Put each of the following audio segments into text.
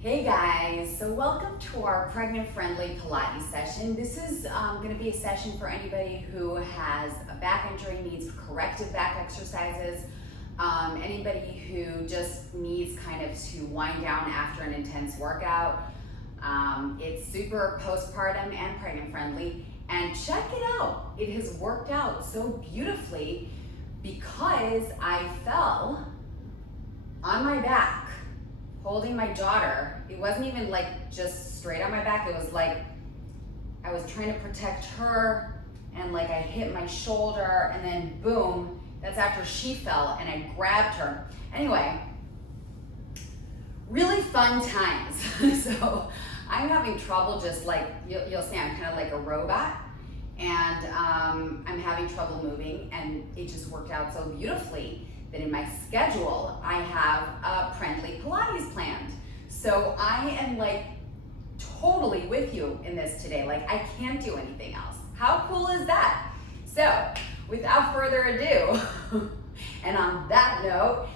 Hey guys, so welcome to our pregnant friendly Pilates session. This is going to be a session for anybody who has a back injury, needs corrective back exercises, anybody who just needs kind of to wind down after an intense workout. It's super postpartum and pregnant friendly, and check it out. It has worked out so beautifully because I fell on my back holding my daughter. It wasn't even like just straight on my back. It was like I was trying to protect her, and like I hit my shoulder, and then boom, that's after she fell and I grabbed her. Anyway, really fun times. So I'm having trouble, just like you'll see, I'm kind of like a robot, and I'm having trouble moving, and it just worked out so beautifully that in my schedule, I have a friendly Pilates planned. So I am like totally with you in this today. Like I can't do anything else. How cool is that? So without further ado, and on that note,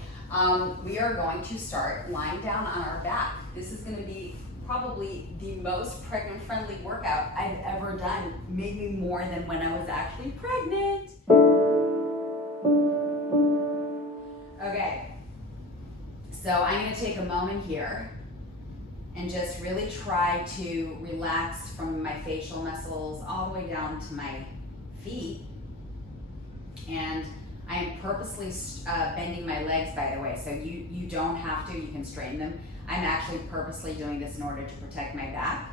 we are going to start lying down on our back. This is gonna be probably the most pregnant friendly workout I've ever done, maybe more than when I was actually pregnant. Okay, so I'm going to take a moment here and just really try to relax from my facial muscles all the way down to my feet. And I am purposely bending my legs, by the way, so you don't have to, you can straighten them. I'm actually purposely doing this in order to protect my back.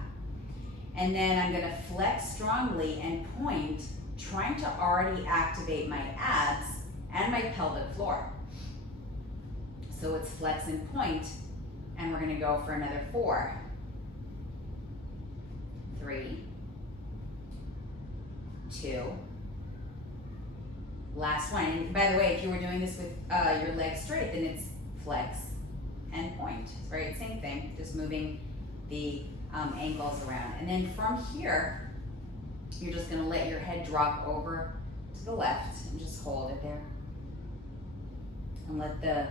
And then I'm going to flex strongly and point, trying to already activate my abs and my pelvic floor. So it's flex and point, and we're gonna go for another 4, 3, 2, last one. And by the way, if you were doing this with your legs straight, then it's flex and point, right? Same thing, just moving the ankles around. And then from here, you're just gonna let your head drop over to the left and just hold it there. And let the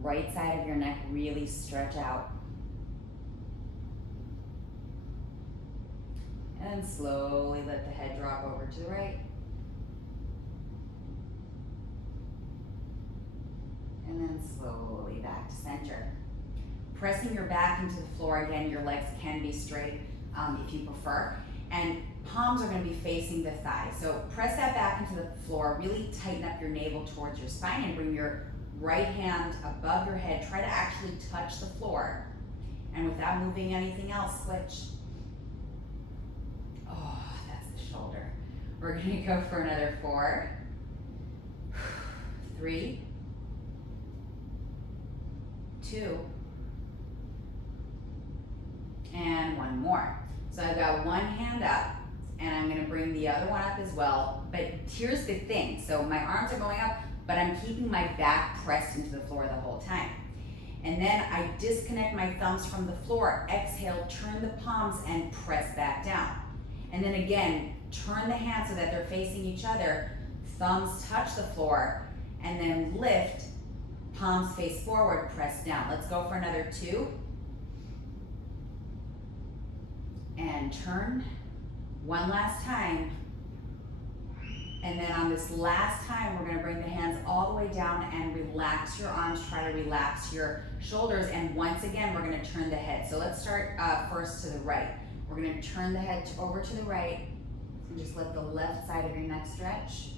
right side of your neck really stretch out. And slowly let the head drop over to the right. And then slowly back to center. Pressing your back into the floor again, your legs can be straight if you prefer. And palms are going to be facing the thighs. So press that back into the floor, really tighten up your navel towards your spine, and bring your right hand above your head. Try to actually touch the floor, and without moving anything else, switch. Oh, that's the shoulder. We're gonna go for another 4, 3, 2, and one more. So I've got one hand up, and I'm gonna bring the other one up as well. But here's the thing, so my arms are going up, but I'm keeping my back pressed into the floor the whole time. And then I disconnect my thumbs from the floor, exhale, turn the palms and press back down. And then again, turn the hands so that they're facing each other, thumbs touch the floor, and then lift, palms face forward, press down. Let's go for another 2. And turn, one last time. And then on this last time, we're gonna bring the hands all the way down and relax your arms, try to relax your shoulders, and once again, we're gonna turn the head. So let's start first to the right. We're gonna turn the head over to the right, and just let the left side of your neck stretch.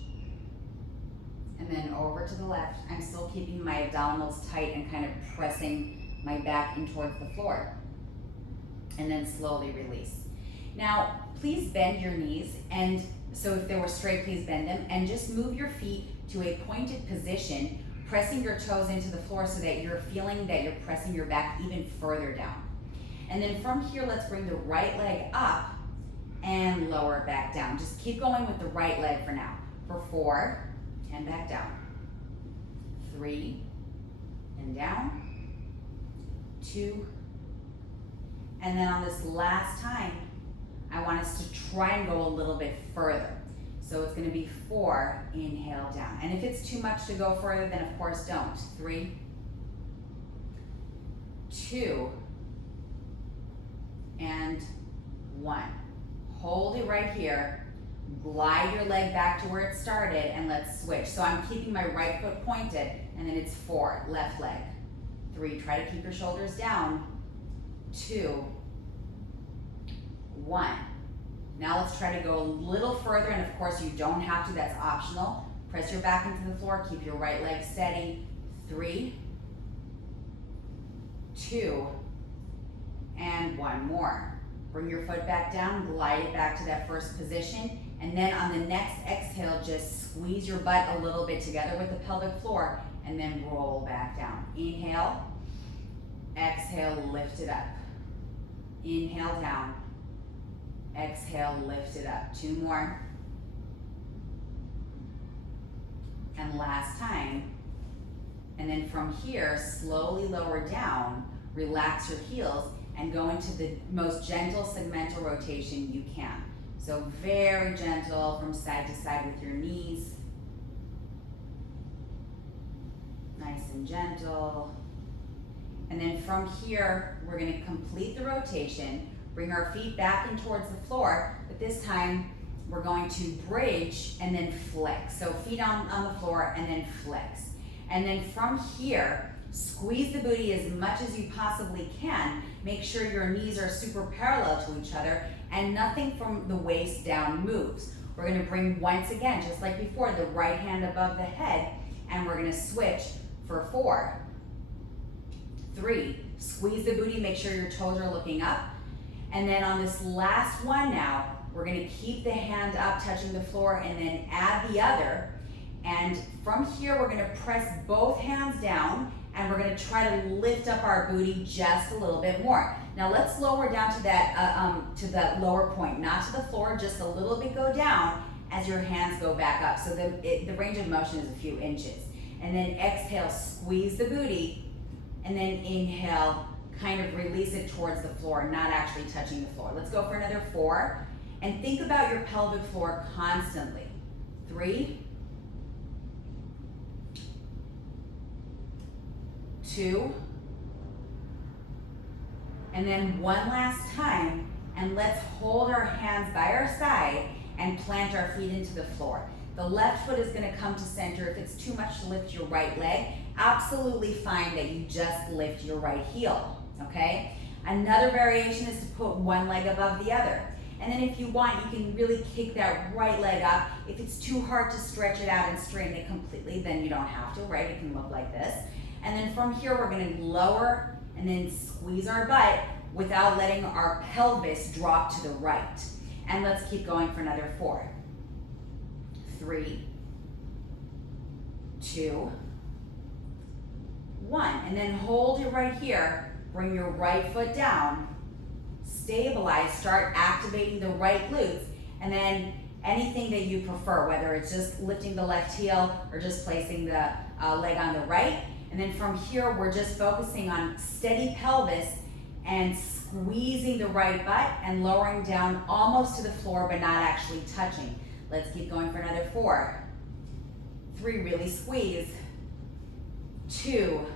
And then over to the left. I'm still keeping my abdominals tight and kind of pressing my back in towards the floor. And then slowly release. Now, please bend your knees, and so if they were straight, please bend them, and just move your feet to a pointed position, pressing your toes into the floor so that you're feeling that you're pressing your back even further down. And then from here, let's bring the right leg up and lower it back down. Just keep going with the right leg for now. For 4, and back down. 3, and down. 2, and then on this last time, I want us to try and go a little bit further. So it's gonna be 4, inhale down. And if it's too much to go further, then of course don't. 3, 2, and 1. Hold it right here. Glide your leg back to where it started, and let's switch. So I'm keeping my right foot pointed, and then it's 4, left leg. 3, try to keep your shoulders down. 2, 1. Now let's try to go a little further, and of course you don't have to, that's optional. Press your back into the floor, keep your right leg steady. 3, 2, and 1 more. Bring your foot back down, glide it back to that first position, and then on the next exhale, just squeeze your butt a little bit together with the pelvic floor, and then roll back down. Inhale, exhale, lift it up. Inhale down, exhale, lift it up. 2 more. And last time. And then from here, slowly lower down, relax your heels, and go into the most gentle segmental rotation you can. So very gentle from side to side with your knees. Nice and gentle. And then from here, we're gonna complete the rotation, bring our feet back in towards the floor, but this time we're going to bridge and then flex. So feet on the floor and then flex. And then from here, squeeze the booty as much as you possibly can. Make sure your knees are super parallel to each other and nothing from the waist down moves. We're gonna bring, once again, just like before, the right hand above the head, and we're gonna switch for 4, 3, squeeze the booty, make sure your toes are looking up. And then on this last one now, we're gonna keep the hand up touching the floor and then add the other. And from here, we're gonna press both hands down and we're gonna try to lift up our booty just a little bit more. Now let's lower down to that lower point, not to the floor, just a little bit go down as your hands go back up. So the range of motion is a few inches. And then exhale, squeeze the booty, and then inhale, kind of release it towards the floor, not actually touching the floor. Let's go for another 4, and think about your pelvic floor constantly. 3, 2, and then 1 last time, and let's hold our hands by our side and plant our feet into the floor. The left foot is gonna come to center. If it's too much to lift your right leg, absolutely fine that you just lift your right heel, okay? Another variation is to put one leg above the other. And then if you want, you can really kick that right leg up. If it's too hard to stretch it out and straighten it completely, then you don't have to, right? It can look like this. And then from here, we're gonna lower and then squeeze our butt without letting our pelvis drop to the right. And let's keep going for another 4, 3, 2, 1. And then hold it right here. Bring your right foot down. Stabilize, start activating the right glutes. And then anything that you prefer, whether it's just lifting the left heel or just placing the leg on the right. And then from here, we're just focusing on steady pelvis and squeezing the right butt and lowering down almost to the floor, but not actually touching. Let's keep going for another 4, 3, really squeeze, 2,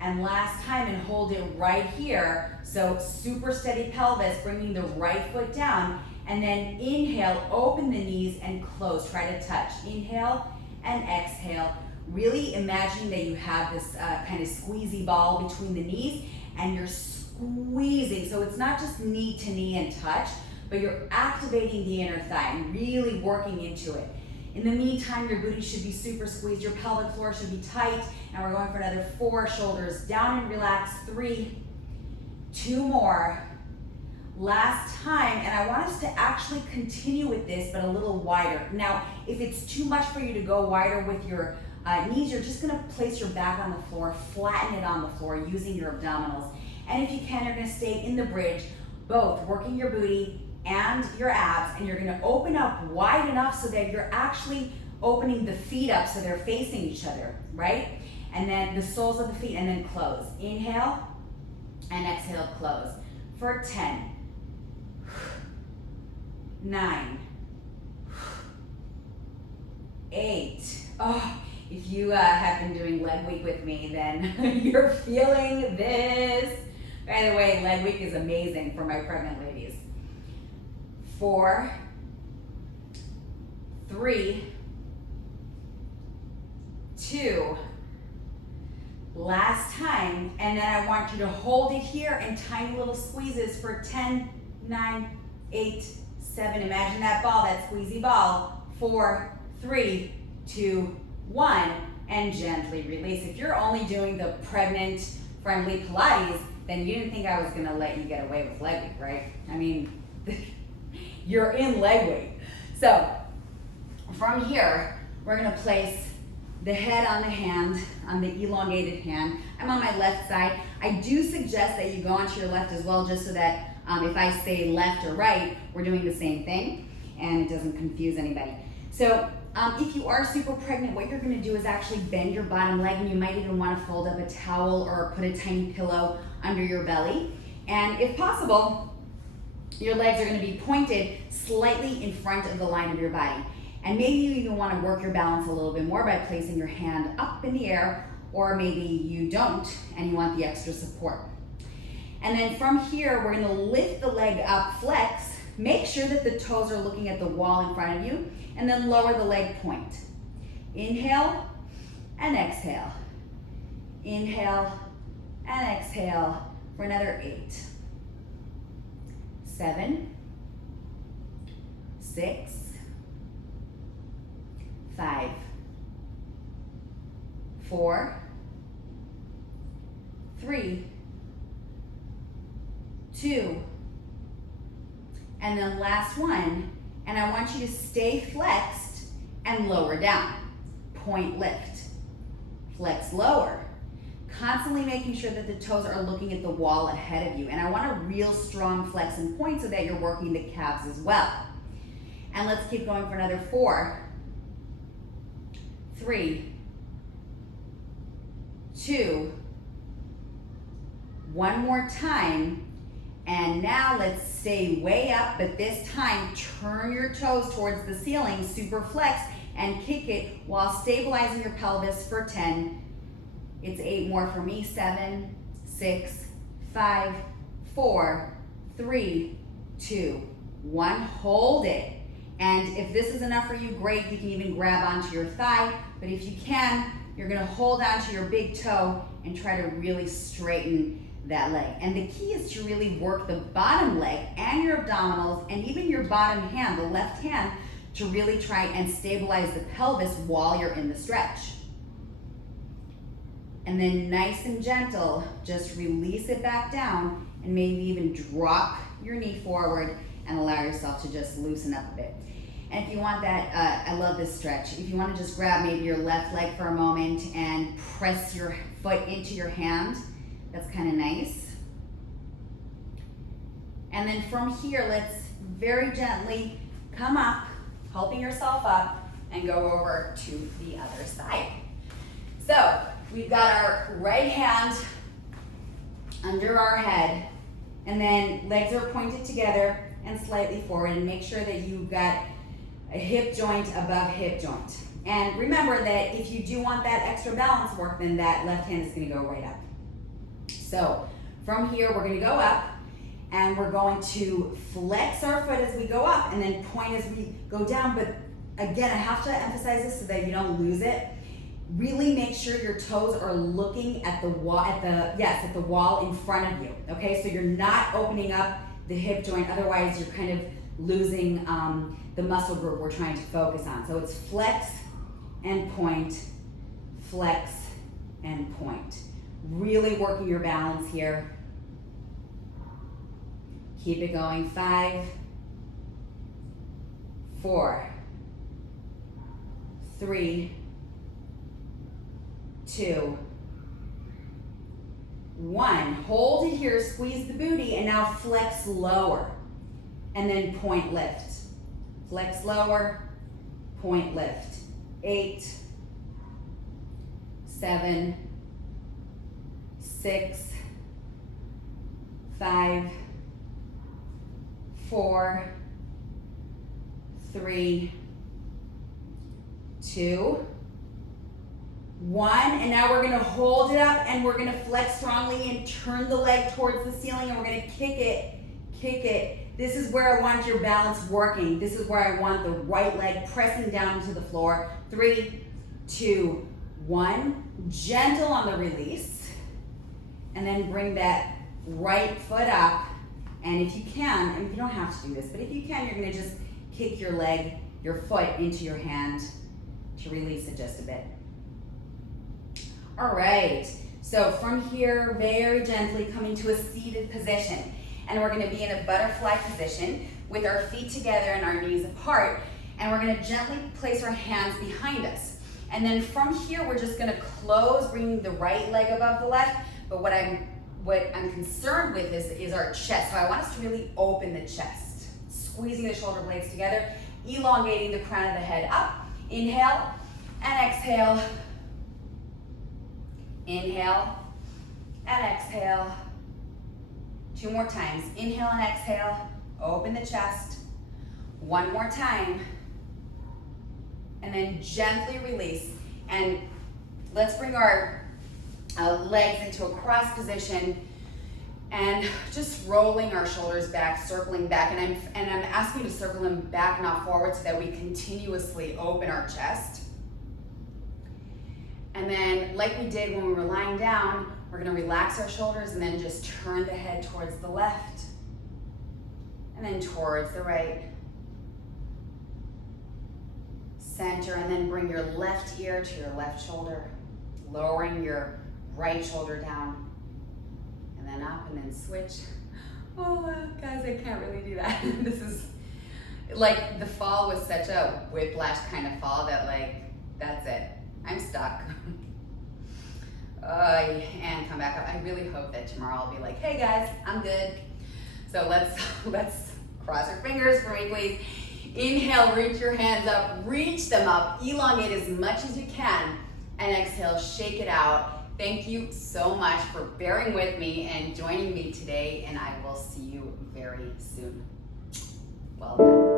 and last time, and hold it right here. So super steady pelvis, bringing the right foot down, and then inhale, open the knees and close, try to touch. Inhale and exhale. Really imagining that you have this kind of squeezy ball between the knees and you're squeezing. So it's not just knee to knee and touch, but you're activating the inner thigh and really working into it. In the meantime, your booty should be super squeezed, your pelvic floor should be tight, and we're going for another 4, shoulders down and relax, 3, 2 more. Last time, and I want us to actually continue with this, but a little wider. Now, if it's too much for you to go wider with your knees, you're just gonna place your back on the floor, flatten it on the floor using your abdominals. And if you can, you're gonna stay in the bridge, both working your booty and your abs, and you're gonna open up wide enough so that you're actually opening the feet up so they're facing each other, right? And then the soles of the feet, and then close. Inhale, and exhale, close. For 10, 9, 8, oh, if you have been doing leg week with me, then you're feeling this. By the way, leg week is amazing for my pregnant ladies. 4, 3, 2, last time, and then I want you to hold it here in tiny little squeezes for 10, 9, 8, 7. Imagine that ball, that squeezy ball. 4, 3, 2, 1, and gently release. If you're only doing the pregnant friendly Pilates, then you didn't think I was gonna let you get away with leg week, right? I mean, you're in leg week. So from here, we're gonna place the head on the hand, on the elongated hand. I'm on my left side. I do suggest that you go onto your left as well, just so that if I say left or right, we're doing the same thing and it doesn't confuse anybody. So if you are super pregnant, what you're gonna do is actually bend your bottom leg, and you might even wanna fold up a towel or put a tiny pillow under your belly. And if possible, your legs are gonna be pointed slightly in front of the line of your body. And maybe you even wanna work your balance a little bit more by placing your hand up in the air, or maybe you don't and you want the extra support. And then from here, we're gonna lift the leg up, flex, make sure that the toes are looking at the wall in front of you, and then lower the leg point. Inhale and exhale. Inhale and exhale for another 8, 7, 6, 5, 4, 3, 2, and then last one, and I want you to stay flexed and lower down. Point lift, flex lower. Constantly making sure that the toes are looking at the wall ahead of you. And I want a real strong flex and point so that you're working the calves as well. And let's keep going for another 4, 3, 2, one more time. And now let's stay way up, but this time turn your toes towards the ceiling, super flex, and kick it while stabilizing your pelvis for 10. It's 8 more for me. 7, 6, 5, 4, 3, 2, 1. Hold it. And if this is enough for you, great. You can even grab onto your thigh, but if you can, you're gonna hold onto your big toe and try to really straighten that leg. And the key is to really work the bottom leg and your abdominals and even your bottom hand, the left hand, to really try and stabilize the pelvis while you're in the stretch. And then nice and gentle, just release it back down and maybe even drop your knee forward and allow yourself to just loosen up a bit. And if you want that, I love this stretch. If you want to just grab maybe your left leg for a moment and press your foot into your hand, that's kind of nice. And then from here, let's very gently come up, helping yourself up, and go over to the other side. So we've got our right hand under our head, and then legs are pointed together and slightly forward, and make sure that you've got a hip joint above hip joint. And remember that if you do want that extra balance work, then that left hand is gonna go right up. So from here, we're gonna go up, and we're going to flex our foot as we go up and then point as we go down. But again, I have to emphasize this so that you don't lose it. Really make sure your toes are looking at the wall, at the wall in front of you, okay? So you're not opening up the hip joint, otherwise you're kind of losing the muscle group we're trying to focus on. So it's flex and point, flex and point. Really working your balance here. Keep it going. 5, 4, 3, 2, 1. Hold it here, squeeze the booty, and now flex lower. And then point lift. Flex lower, point lift. 8, 7, 6, 5, 4, 3, 2, 1, and now we're gonna hold it up and we're gonna flex strongly and turn the leg towards the ceiling, and we're gonna kick it, kick it. This is where I want your balance working. This is where I want the right leg pressing down to the floor. 3, 2, 1. Gentle on the release. And then bring that right foot up. And if you can, and you don't have to do this, but if you can, you're gonna just kick your leg, your foot into your hand to release it just a bit. All right, so from here, very gently coming to a seated position. And we're gonna be in a butterfly position with our feet together and our knees apart. And we're gonna gently place our hands behind us. And then from here, we're just gonna close, bringing the right leg above the left. But what I'm concerned with is our chest. So I want us to really open the chest, squeezing the shoulder blades together, elongating the crown of the head up. Inhale and exhale. Inhale and exhale. 2 more times. Inhale and exhale. Open the chest. 1 more time. And then gently release. And let's bring our legs into a cross position and just rolling our shoulders back, circling back. And I'm asking you to circle them back, not forward, so that we continuously open our chest. And then, like we did when we were lying down, we're gonna relax our shoulders and then just turn the head towards the left and then towards the right. Center, and then bring your left ear to your left shoulder, lowering your right shoulder down, and then up, and then switch. Oh, guys, I can't really do that. This is, like, the fall was such a whiplash kind of fall that, like, that's it. I'm stuck. And come back up. I really hope that tomorrow I'll be like, hey guys, I'm good. So let's cross your fingers for me, please. Inhale, reach your hands up, reach them up, elongate as much as you can, and exhale, shake it out. Thank you so much for bearing with me and joining me today, and I will see you very soon. Well done.